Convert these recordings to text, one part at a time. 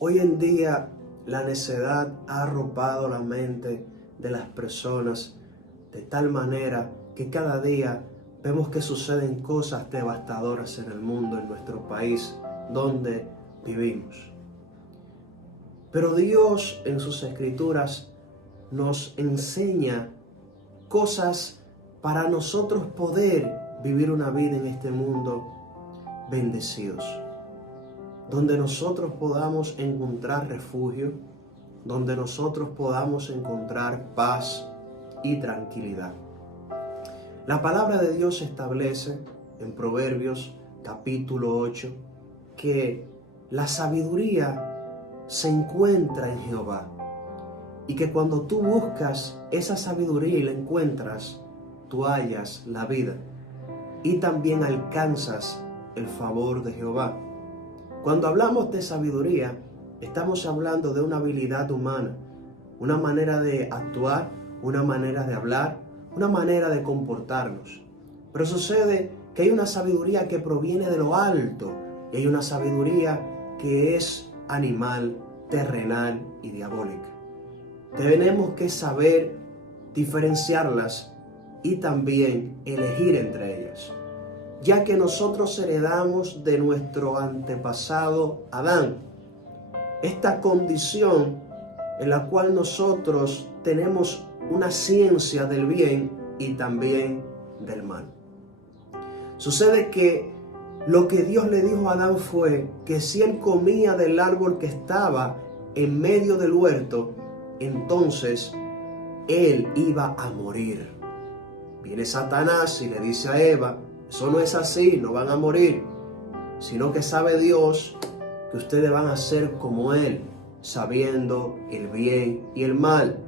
Hoy en día la necedad ha arropado la mente de las personas de tal manera que cada día vemos que suceden cosas devastadoras en el mundo, en nuestro país, donde vivimos. Pero Dios en sus escrituras nos enseña cosas para nosotros poder vivir una vida en este mundo bendecidos, donde nosotros podamos encontrar refugio, donde nosotros podamos encontrar paz y tranquilidad. La palabra de Dios establece en Proverbios capítulo 8 que la sabiduría se encuentra en Jehová y que cuando tú buscas esa sabiduría y la encuentras, tú hallas la vida y también alcanzas el favor de Jehová. Cuando hablamos de sabiduría, estamos hablando de una habilidad humana, una manera de actuar, una manera de hablar, una manera de comportarnos. Pero sucede que hay una sabiduría que proviene de lo alto y hay una sabiduría que es animal, terrenal y diabólica. Tenemos que saber diferenciarlas y también elegir entre ellas, ya que nosotros heredamos de nuestro antepasado Adán esta condición en la cual nosotros tenemos una ciencia del bien y también del mal. Sucede que lo que Dios le dijo a Adán fue que si él comía del árbol que estaba en medio del huerto, entonces él iba a morir. Viene Satanás y le dice a Eva: eso no es así, no van a morir, sino que sabe Dios que ustedes van a ser como Él, sabiendo el bien y el mal.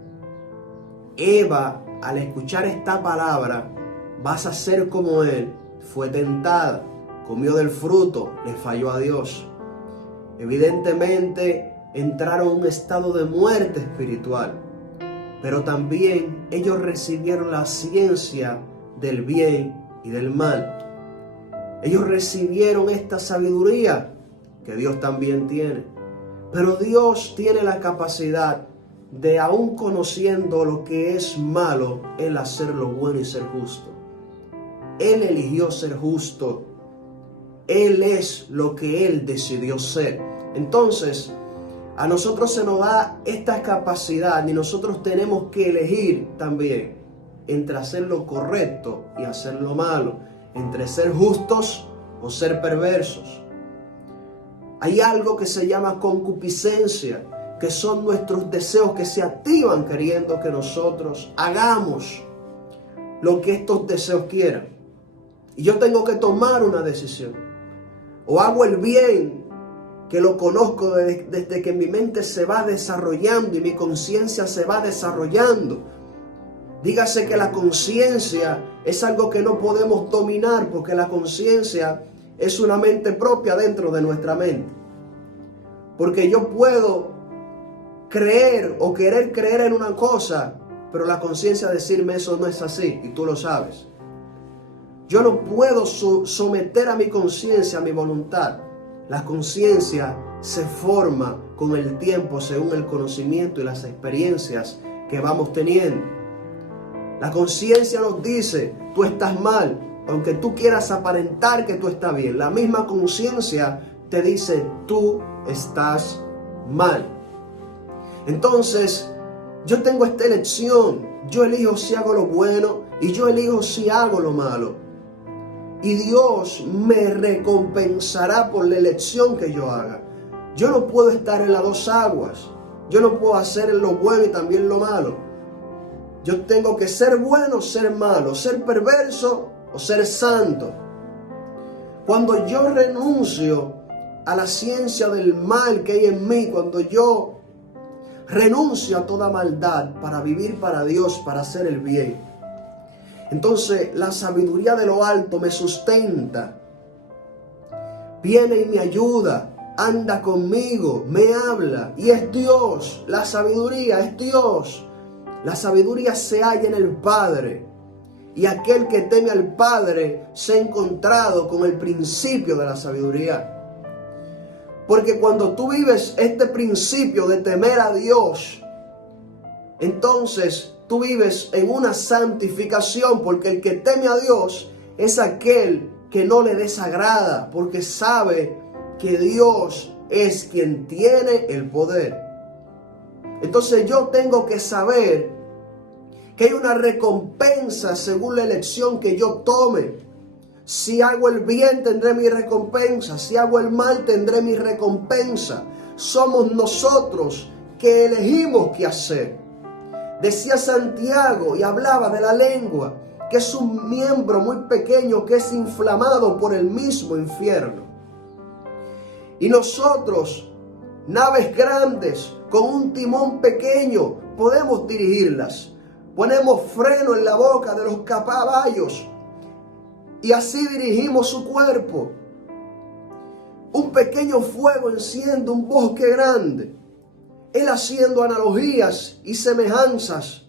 Eva, al escuchar esta palabra, vas a ser como Él, fue tentada, comió del fruto, le falló a Dios. Evidentemente entraron en un estado de muerte espiritual, pero también ellos recibieron la ciencia del bien y del mal. Ellos recibieron esta sabiduría que Dios también tiene. Pero Dios tiene la capacidad de, aún conociendo lo que es malo, Él hacer lo bueno y ser justo. Él eligió ser justo. Él es lo que Él decidió ser. Entonces, a nosotros se nos da esta capacidad y nosotros tenemos que elegir también entre hacer lo correcto y hacer lo malo, entre ser justos o ser perversos. Hay algo que se llama concupiscencia, que son nuestros deseos que se activan queriendo que nosotros hagamos lo que estos deseos quieran. Y yo tengo que tomar una decisión. O hago el bien, que lo conozco desde que mi mente se va desarrollando y mi conciencia se va desarrollando. Dígase que la conciencia es algo que no podemos dominar, porque la conciencia es una mente propia dentro de nuestra mente. Porque yo puedo creer o querer creer en una cosa, pero la conciencia decirme eso no es así, y tú lo sabes. Yo no puedo someter a mi conciencia, a mi voluntad. La conciencia se forma con el tiempo según el conocimiento y las experiencias que vamos teniendo. La conciencia nos dice: tú estás mal, aunque tú quieras aparentar que tú estás bien. La misma conciencia te dice: tú estás mal. Entonces, yo tengo esta elección. Yo elijo si hago lo bueno y yo elijo si hago lo malo. Y Dios me recompensará por la elección que yo haga. Yo no puedo estar en las dos aguas. Yo no puedo hacer lo bueno y también lo malo. Yo tengo que ser bueno o ser malo, ser perverso o ser santo. Cuando yo renuncio a la ciencia del mal que hay en mí, cuando yo renuncio a toda maldad para vivir para Dios, para hacer el bien, entonces la sabiduría de lo alto me sustenta, viene y me ayuda, anda conmigo, me habla, y es Dios. La sabiduría es Dios. La sabiduría se halla en el Padre, y aquel que teme al Padre se ha encontrado con el principio de la sabiduría. Porque cuando tú vives este principio de temer a Dios, entonces tú vives en una santificación, porque el que teme a Dios es aquel que no le desagrada, porque sabe que Dios es quien tiene el poder. Entonces yo tengo que saber que hay una recompensa según la elección que yo tome. Si hago el bien, tendré mi recompensa. Si hago el mal, tendré mi recompensa. Somos nosotros que elegimos qué hacer. Decía Santiago y hablaba de la lengua, que es un miembro muy pequeño que es inflamado por el mismo infierno. Y nosotros, naves grandes con un timón pequeño, podemos dirigirlas. Ponemos freno en la boca de los caballos y así dirigimos su cuerpo. Un pequeño fuego enciende un bosque grande. Él haciendo analogías y semejanzas,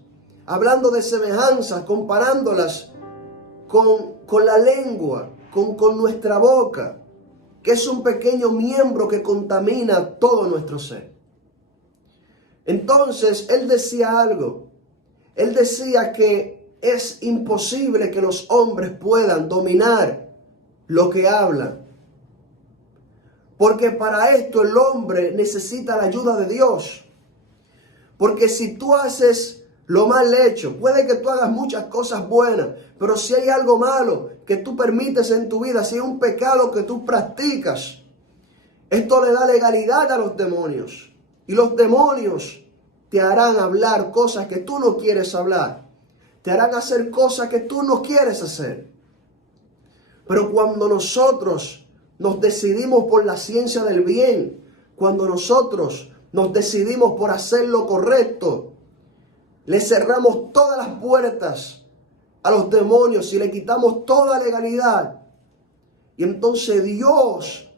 hablando de semejanzas, comparándolas con la lengua, con nuestra boca, que es un pequeño miembro que contamina todo nuestro ser. Entonces, él decía algo. Él decía que es imposible que los hombres puedan dominar lo que hablan. Porque para esto el hombre necesita la ayuda de Dios. Porque si tú haces lo mal hecho, puede que tú hagas muchas cosas buenas, pero si hay algo malo que tú permites en tu vida, si hay un pecado que tú practicas, esto le da legalidad a los demonios. Y los demonios te harán hablar cosas que tú no quieres hablar. Te harán hacer cosas que tú no quieres hacer. Pero cuando nosotros nos decidimos por la ciencia del bien, cuando nosotros nos decidimos por hacer lo correcto, le cerramos todas las puertas a los demonios y le quitamos toda legalidad. Y entonces Dios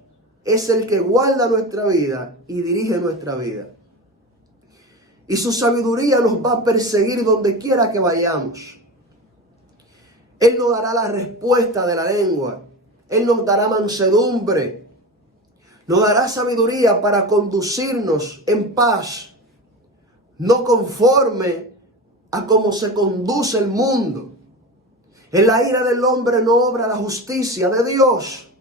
es el que guarda nuestra vida y dirige nuestra vida. Y su sabiduría nos va a perseguir donde quiera que vayamos. Él nos dará la respuesta de la lengua. Él nos dará mansedumbre. Nos dará sabiduría para conducirnos en paz. No conforme a cómo se conduce el mundo. En la ira del hombre no obra la justicia de Dios.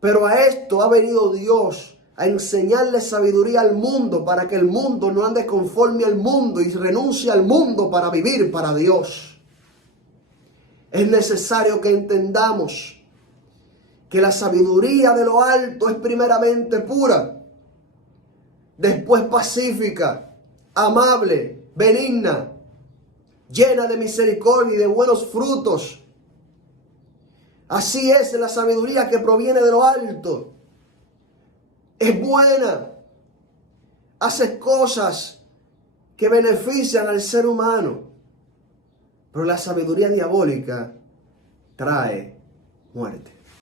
Pero a esto ha venido Dios, a enseñarle sabiduría al mundo para que el mundo no ande conforme al mundo y renuncie al mundo para vivir para Dios. Es necesario que entendamos que la sabiduría de lo alto es primeramente pura, después pacífica, amable, benigna, llena de misericordia y de buenos frutos. Así es la sabiduría que proviene de lo alto. Es buena, hace cosas que benefician al ser humano, pero la sabiduría diabólica trae muerte.